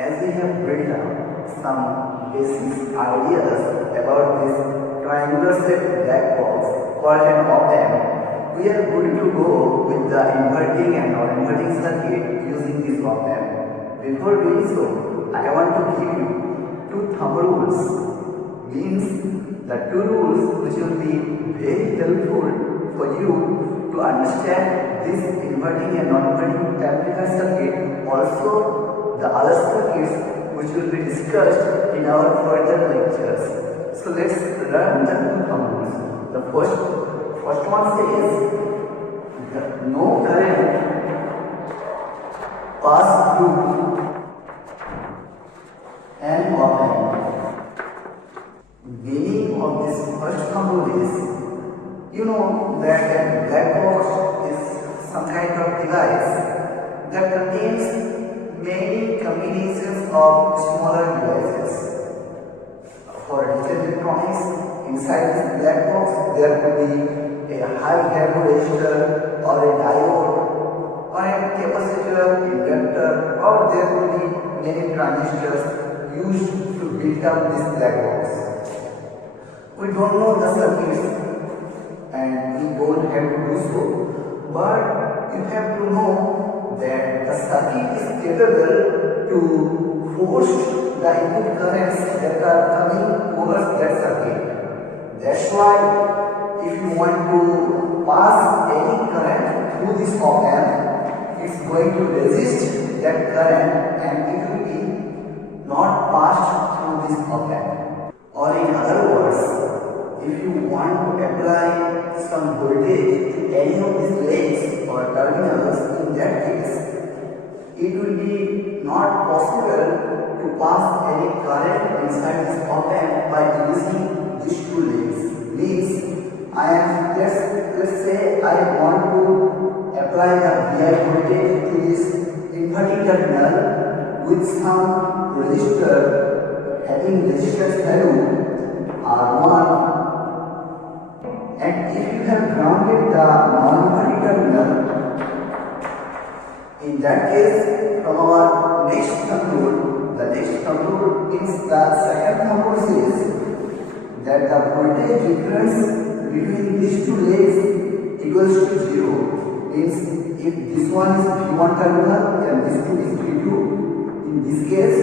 As we have built up some basic ideas about this triangular shaped black box called an op-amp, we are going to go with the inverting and non-inverting circuit using this op-amp. Before doing so, I want to give you two thumb rules, means the two rules which will be very helpful for you to understand this inverting and non-inverting amplifier circuit, also the other circuits which will be discussed in our further lectures. So let's learn the two thumb rules. The first one says that no current pass through an op-amp. Meaning of this first thumb rule is, you know that a black box is some kind of device that contains many combinations of smaller devices. For digital electronics, inside this black box there could be a high value resistor or a diode or a capacitor, inductor, or there could be many transistors used to build up this black box. We don't know the circuits and we don't have to do so, but you have to know that the circuit is capable to force the input currents that are coming towards that circuit. That's why if you want to pass any current through this op-amp, it's going to resist that current and it will be not passed through this op-amp. Or in other words, if you want to apply some voltage to any of these legs or terminals, in that case, it will be not possible to pass any current inside this op-amp by using these two legs. Means, let's say I want to apply the VI voltage to this inverting terminal with some resistor having resistance value R1. And if you have grounded the non-inverting terminal, in that case, from our next thumb rule, the next thumb rule means the second thumb rule says that the voltage difference between these two legs equals to 0. Means if this one is V1 terminal and this two is V2, in this case,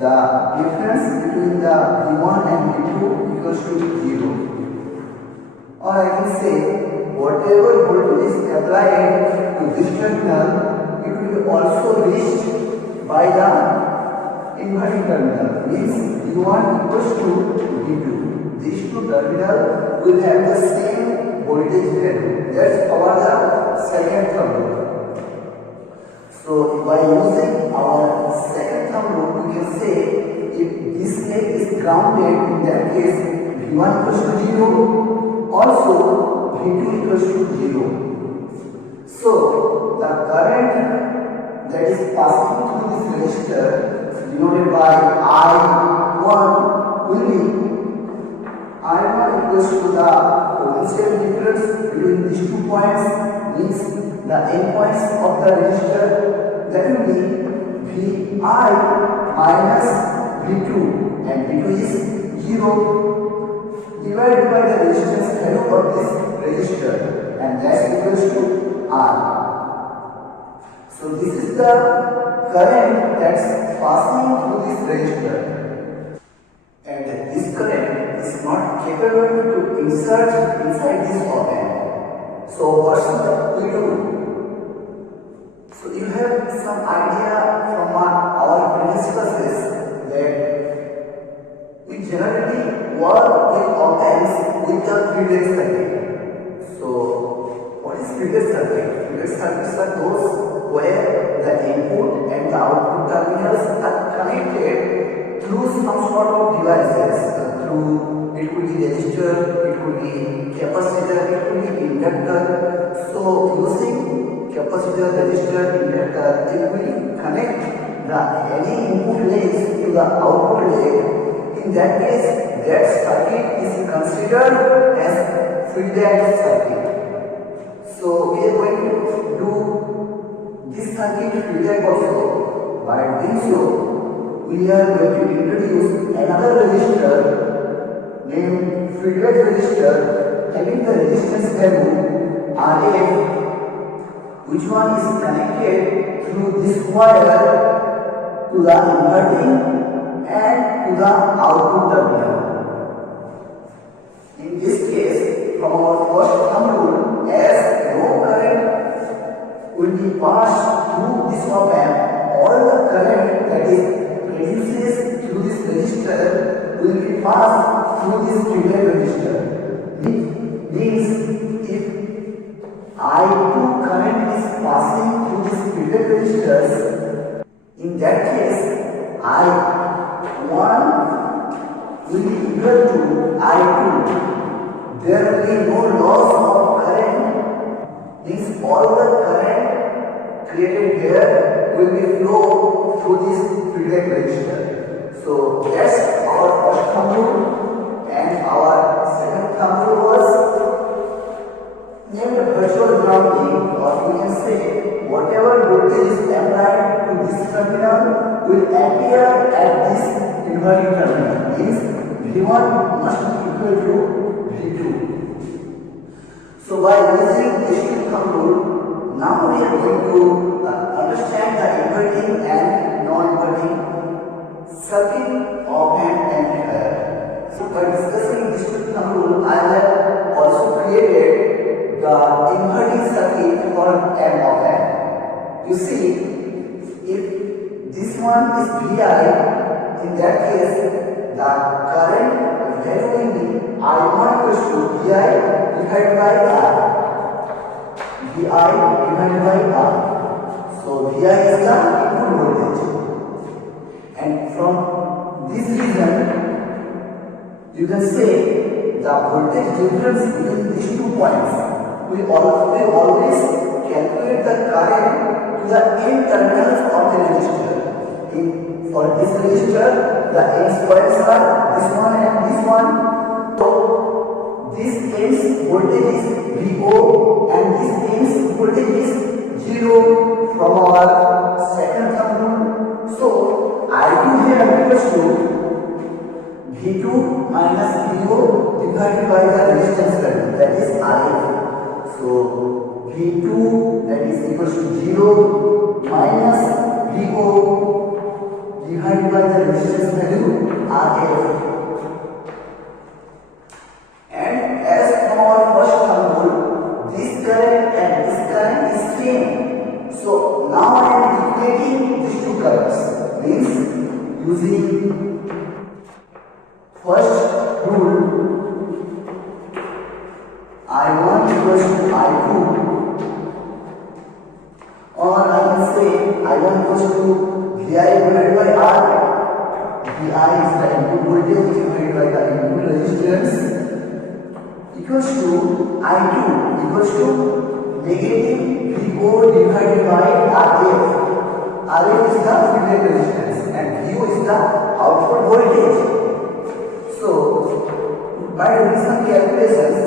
the difference between the V1 and V2 equals to 0. Or I can say whatever voltage is applied to this terminal, it will be also reached by the inverting terminal. Means V1 equals to V2. These two terminals will have the same voltage value. That's our second thumb rule. So by using our second thumb rule, we can say if this leg is grounded, in that case V1 equals to 0. Also, V2 equals to 0. So, the current that is passing through this resistor denoted by I1 will be I1 equals to the potential difference between these 2 points, means the endpoints of the resistor, that will be Vi minus V2, and V2 is 0. Divided by the resistance value of this resistor, and that equals to R. So this is the current that's passing through this resistor, and this current is not capable to insert inside this op-amp. So what should we do? So you have some idea from our previous classes that we generally work with op-amps with the feedback circuit. So, what is feedback circuit? Feedback circuits are those where the input and the output terminals are connected through some sort of devices. It could be resistor, it could be capacitor, it could be inductor. So, using capacitor, resistor, inductor, if we connect any input legs to the output leg, in that case, that circuit is considered as feedback circuit. So we are going to do this circuit feedback also. By doing so, we are going to introduce another resistor named feedback resistor having the resistance value RF, which one is connected through this wire to the inverting and to the output terminal. In this case, from our first thumb rule, as no current will be passed through this op-amp, all the current that is produces through this resistor will be passed through this feedback resistor. Means if I2 current is passing through this feedback resistors, in that case I1 will be equal to I2. There will be no loss of current, means all the current created here will be flow through this feedback resistor. So that's our first thumb rule, and our second thumb rule was named virtual grounding, or you can say whatever voltage is applied to this terminal will appear at this inverting terminal. Means V1 must be equal to V2. So by using this thumb rule, now we are going to understand the inverting and non-inverting circuit of an amplifier. So by discussing this thumb rule, I have also created the inverting circuit for an op-amp. You see, if this one is Vi, in that case the current value will be I1 equals to Vi divided by R. Vi divided by R. So Vi is the input voltage, and from this reason you can say the voltage difference between these 2 points. We always calculate the current to the end terminals of the resistor. For this resistor, the end points are this one and this one. So this ends voltage is VO and this ends voltage is 0 from our second thumb rule. So I2 here equals to V2 minus VO divided by the resistance value, that is RF. So V2 that is equals to 0 minus VO divided by the resistance value RF. And as from our first thumb rule, this current and this current is same. So now I am equating these two currents. Means using first rule, I1 equals to I2, or I can say I1 equals to Vi divided by R. Vi is the input voltage divided by the input resistance, equals to I2 equals to negative VO divided by RF. RF is the feedback resistance and VO is the output voltage. So by doing some calculations,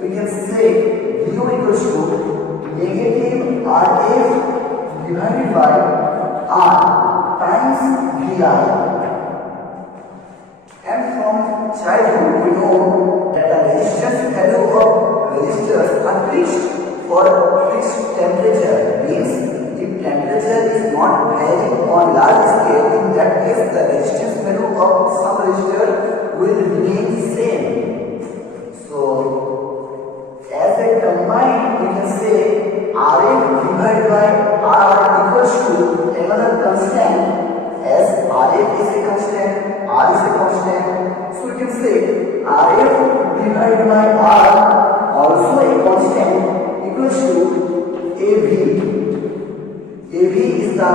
we can say VO equals to negative RF divided by R times Vi. And from childhood we know that the resistance value of resistors are fixed for fixed temperature. Means if temperature is not varying on large scale, in that case the resistance value of some resistor will remain same. So as a combined, we can say RF divided by R equals to another constant, as RF is a constant, R is a constant. So we can say RF divided by R also a constant equals to AV. AV is the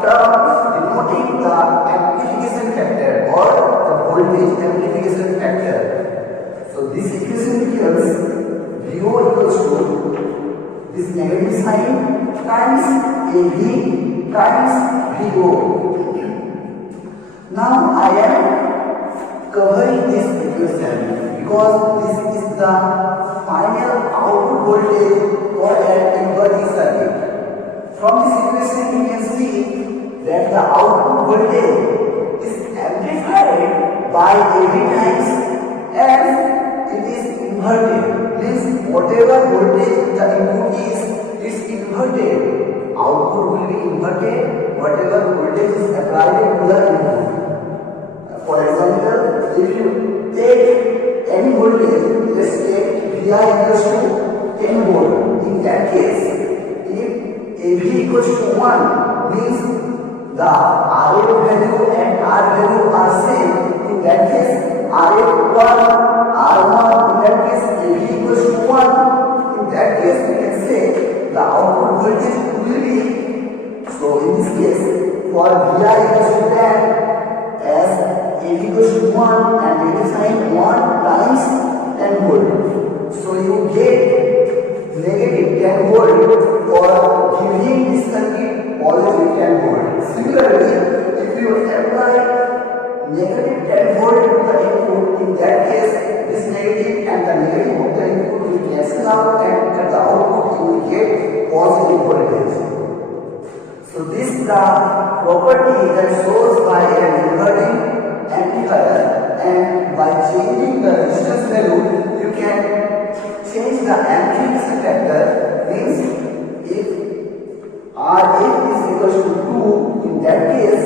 term denoting the amplification factor or the voltage amplification factor. So this equation becomes VO equals to this negative sign times AV times VO. Now I am covering this equation because this is the final output voltage for an inverting circuit. From this equation you can see that the output voltage by AV times and it is inverted. Means whatever voltage the input is inverted. Output will be inverted. Whatever voltage is applied to the input. For example, if you take any voltage, let's take Vi equals to 10 volt. In that case, if AV equals to 1, means the RF value and R value are same. In that case, RF 1, R1, in that case, AV equals to 1. In that case, we can say the output voltage will be, so in this case, for Vi equals to 10, as AV equals to 1 and we define 1 times 10 volt. So you get negative 10 volt for giving this circuit positive 10 volt. Similarly, if you apply negative 10 volt to the input, in that case, this negative and the negative of the input will cancel out and at the output you will get positive voltage. So this is the property that shows by an inverting amplifier, and by changing the resistance value, you can change the amplification factor. Means if RF is equals to 2, in that case,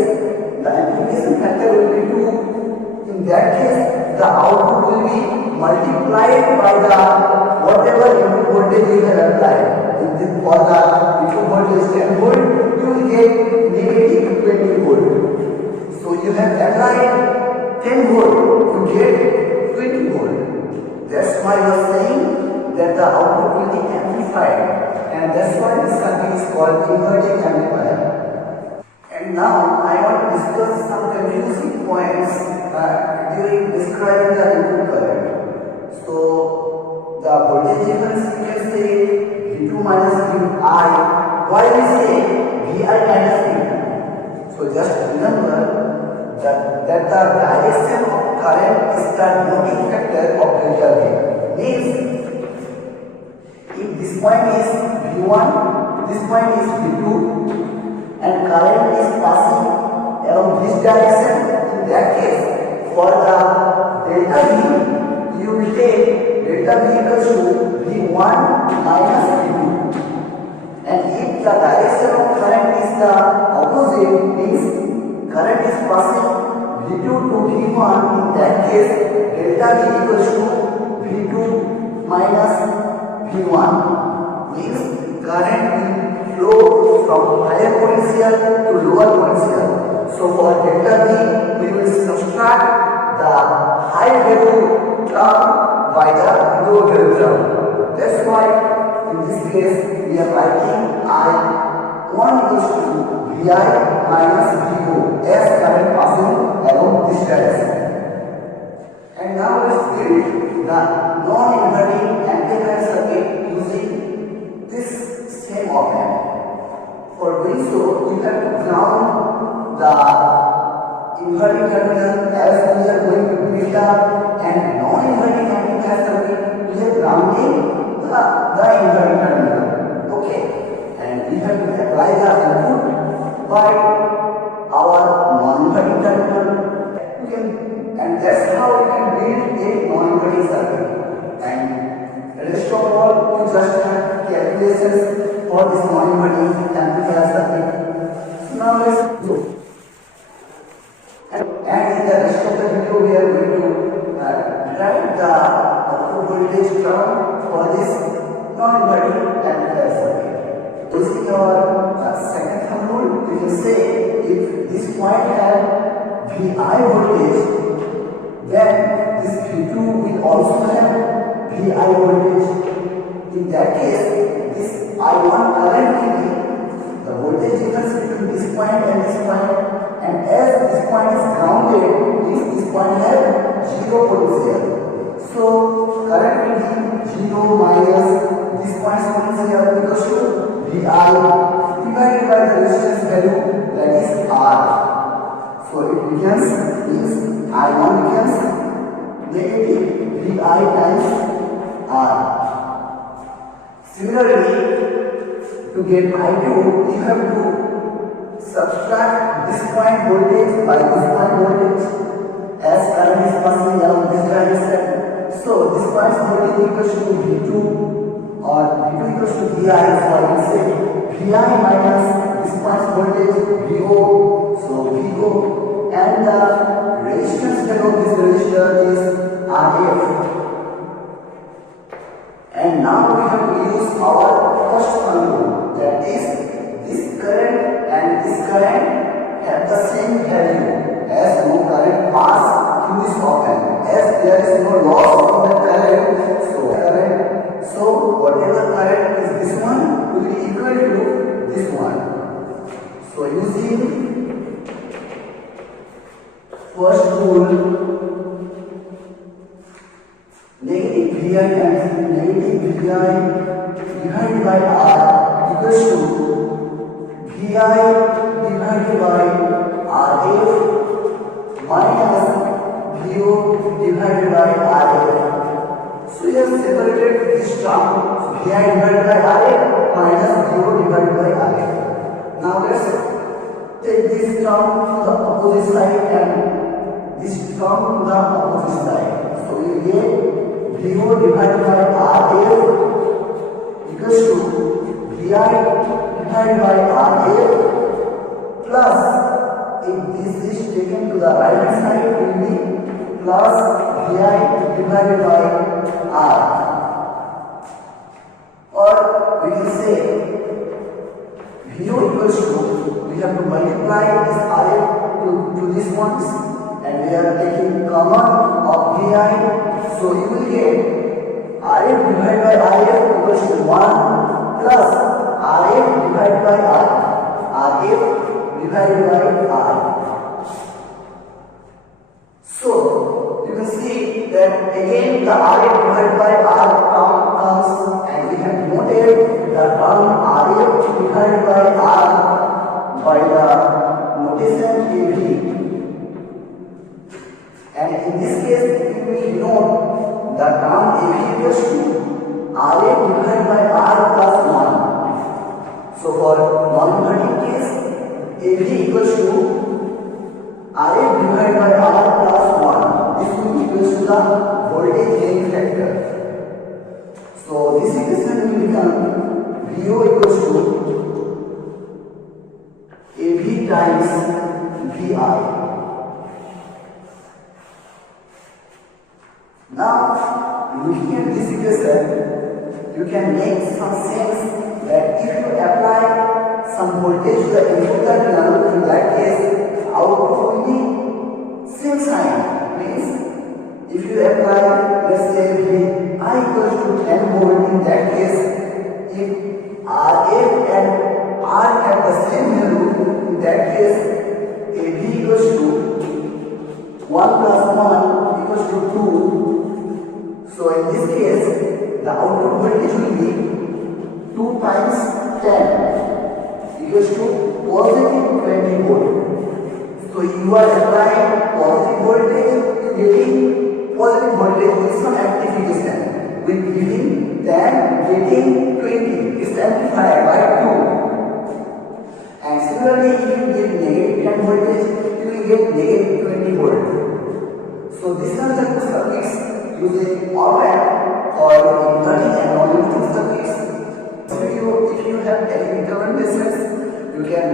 the amplification factor will be 2. In that case, the output will be multiplied by the whatever input voltage you have applied. In this, for the input voltage 10 volt, you will get negative 20 volt. So you have applied 10 volt, you get 20 volt. That's why you are saying that the output will be amplified, and that's why this circuit is called inverting amplifier. And now I want to discuss some confusing points during describing the input current. So the voltage difference you can say V2 minus Vi. Why we say Vi minus V2? So just remember that the direction of current is the noting factor of delta V. Means if this point is V1, this point is V2, and current is passing along this direction, in that case, for the delta V, you will take delta V equals to V1 minus V2. And if the direction of current is the opposite, means current is passing V2 to V1, in that case, delta V equals to V2 minus V1. Means current will flow from higher potential to lower potential. So for delta V, we will subtract the high value term by the low value term. That's why in this case we are writing I1 equals to Vi minus Vo as current passing along this direction. And now let's build the non-inverting amplifier circuit using this same op-amp. For doing so, we have to ground the inverting terminal as we are going to build up, and non-inverting amplifier circuit we are grounding the inverting terminal. Okay, and we have to apply the input by our non-inverting terminal. And that's how we can build a non-inverting circuit. And rest of all, we just have calculations for this non-inverting amplifier circuit. So now let's go. And in the rest of the video, we are going to derive the output voltage term for this non-inverting amplifier circuit. Using our second thumb rule, we can say if this point has Vi voltage, then this V2 will also have Vi voltage. In that case, this I1 current will be the voltage difference between this point and this point, and as this point is grounded, means this point has zero potential. So current will be 0 minus this point's potential equals to Vi divided by the resistance value, that is R. So it becomes, means I1 becomes negative Vi times R. Similarly, to get I2, you have to subtract this point voltage by this point voltage, as current passing along this direction. So this point's voltage equals to V2 or V2 equals to VI. So I will say VI minus this point's voltage VO. So VO and the resistance value of this resistor is RF. And now we have to use our first control, that is this current and this current have the same value, as no current pass through this op-amp, as there is no loss from the current. So whatever current is this one will be equal to this one. So using first rule, negative VI times negative VI divided by R equals to VI divided by RF minus VO divided by RF. So we have separated this term, VI divided by RF minus VO divided by RF. Now let's take this term to the opposite side and this term to the opposite side. So we get VO divided by RF equals to VI divided by RF plus, if this is taken to the right hand side, it will be plus VI divided by R. Or we will say VO equals to, we have to multiply this RF to this ones, and we are taking common of VI. So you will get RF divided by RF equals to 1 plus RF divided by R. RF divided by R. So you can see that again the RF divided by R term comes, and we have noted the term RF divided by R by the notation AV. And in this case, we will note the term AV equals to RF divided by R plus 1. So for non-inverting case, AV equals to RF divided by R plus 1. This will be equals to the voltage gain factor. So this equation will become VO equals to AV times VI. Now, looking at this equation, you can make some sense that if you apply some voltage to the input terminal, in that case, output will be same sign. Means, if you apply, let's say, VI equals to 10 volt, in that case, if RF and R have the same value, in that case, AV equals to 1 plus 1 equals to 2. So in this case, the output voltage will be 2 times 10 equals to positive 20 volt. So you are applying positive voltage, getting positive voltage with some amplification. With giving 10, getting 20 is amplified by 2. And similarly, if you give negative 10 voltage, you will get negative 20 volt. So these are the two circuits using op-amp or inverting and non-inverting circuits. If you have any recommendations, you can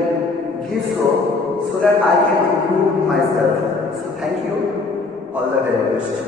give so that I can improve myself. So thank you. All the very best.